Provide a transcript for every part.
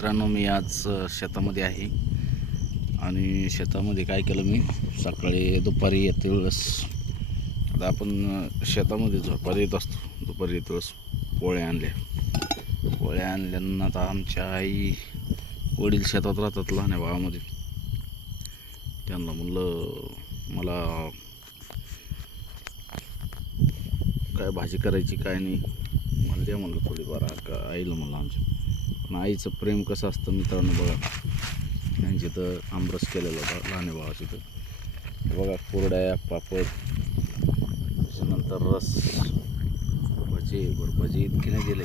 मित्रांनो, मी आज शेतामध्ये आहे आणि शेतामध्ये काय केलं मी सकाळी दुपारी येते वेळेस आता आपण शेतामध्ये झोपायला येत असतो. दुपारी येते वेळेस पोळ्या आणल्यानं आता आमच्या आई वडील शेतात राहतात लहान भावामध्ये. त्यांना म्हणलं मला काय भाजी करायची काय नाही, मला द्या म्हणलं थोडीफार. आईला म्हणलं आमच्या. पण आईचं प्रेम कसं असतं मित्रांनो बघा, त्यांची तर आमरस केलेलं होता लहान भावाची. तर बघा कोरड्या पापड त्याच्यानंतर रस भजी इतकी नाही दिलं.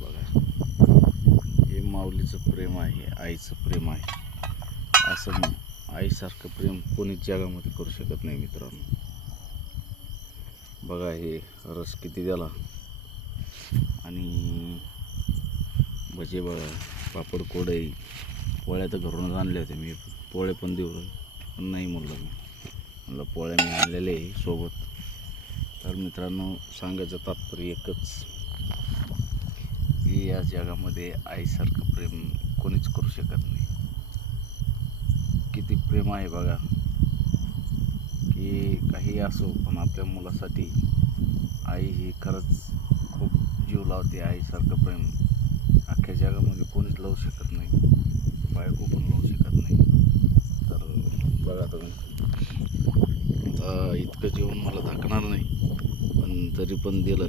बघा हे माऊलीचं प्रेम आहे, आईचं प्रेम आहे. असं आईसारखं प्रेम कोणीच जगामध्ये करू शकत नाही मित्रांनो. बघा हे रस किती द्याला आणि भजे बघा, पापड कोडई, पोळ्या तर घरूनच आणल्या होत्या. मी पोळे पण देऊ पण नाही म्हणलं पोळ्या मी आणलेले सोबत. तर मित्रांनो सांगायचं तात्पर्य एकच की या जगामध्ये आईसारखं प्रेम कोणीच करू शकत नाही. किती प्रेम आहे बघा, की काही असो पण आपल्या मुलासाठी आई ही खरंच खूप जीव लावते. आईसारखं प्रेम अख्ख्या जगामध्ये कोणीच लावू शकत नाही, बायको पण लावू शकत नाही. तर बघा तुम्ही, आता इतकं जेवण मला धाकणार नाही पण तरी पण दिलं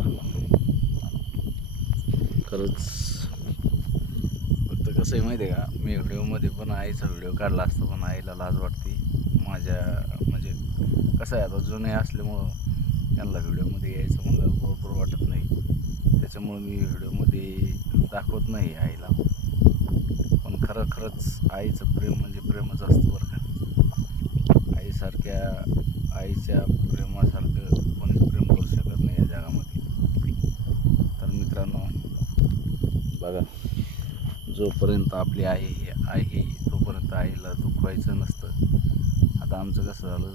खरंच. फक्त कसं आहे माहिती आहे का, मी व्हिडिओमध्ये पण आईचा व्हिडिओ काढला असतो पण आईला लाज वाटते माझ्या. म्हणजे कसं आहे, आता जुने असल्यामुळं त्यांना व्हिडिओमध्ये यायचं म्हणलं बरोबर वाटत नाही. त्याच्यामुळं मी व्हिडिओमध्ये दाखवत नाही आईला. पण खरंच आईचं प्रेम म्हणजे प्रेमच असतं बरं का. आईच्या प्रेमासारखं कोणीच प्रेम करू शकत नाही या जगामध्ये. तर मित्रांनो बघा, जोपर्यंत आपली आई आहे तोपर्यंत आईला दुखवायचं नसतं. आता आमचं कसं झालं,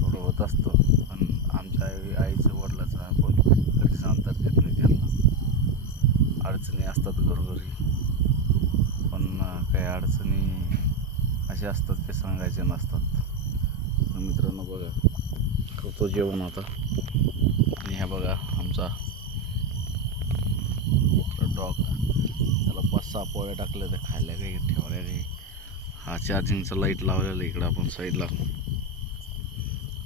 थोडं होत असतं पण आमच्या आईचं वडिलाचं आपण कधीच अंतर देत नाही. त्यांना अडचणी असतात घरोघरी, पण काही अडचणी अशा असतात ते सांगायचे नसतात. तर मित्रांनो बघा, करतो जेवण आता. आणि ह्या बघा आमचा डॉग, त्याला 5-6 पोळ्या टाकल्या त्या खायला काही ठेवल्या काही. हा चार्जिंगचा लाईट लावलेला इकडं आपण साईडला.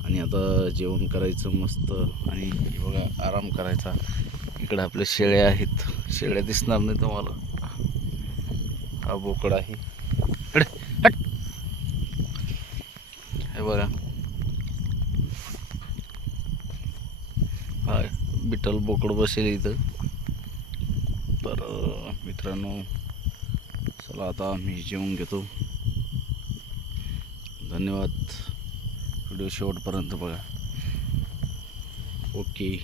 आणि आता जेवण करायचं मस्त आणि बघा आराम करायचा. इकडे आपल्या शेळ्या आहेत, शेळ्या दिसणार नाही तुम्हाला. हा बोकड आहे इकडे, हट. हे बघा हा बिटल बोकड बसेल इथं. तर मित्रांनो चला आता मी जेवून घेतो. धन्यवाद, व्हिडिओ शेवटपर्यंत बघा. ओके.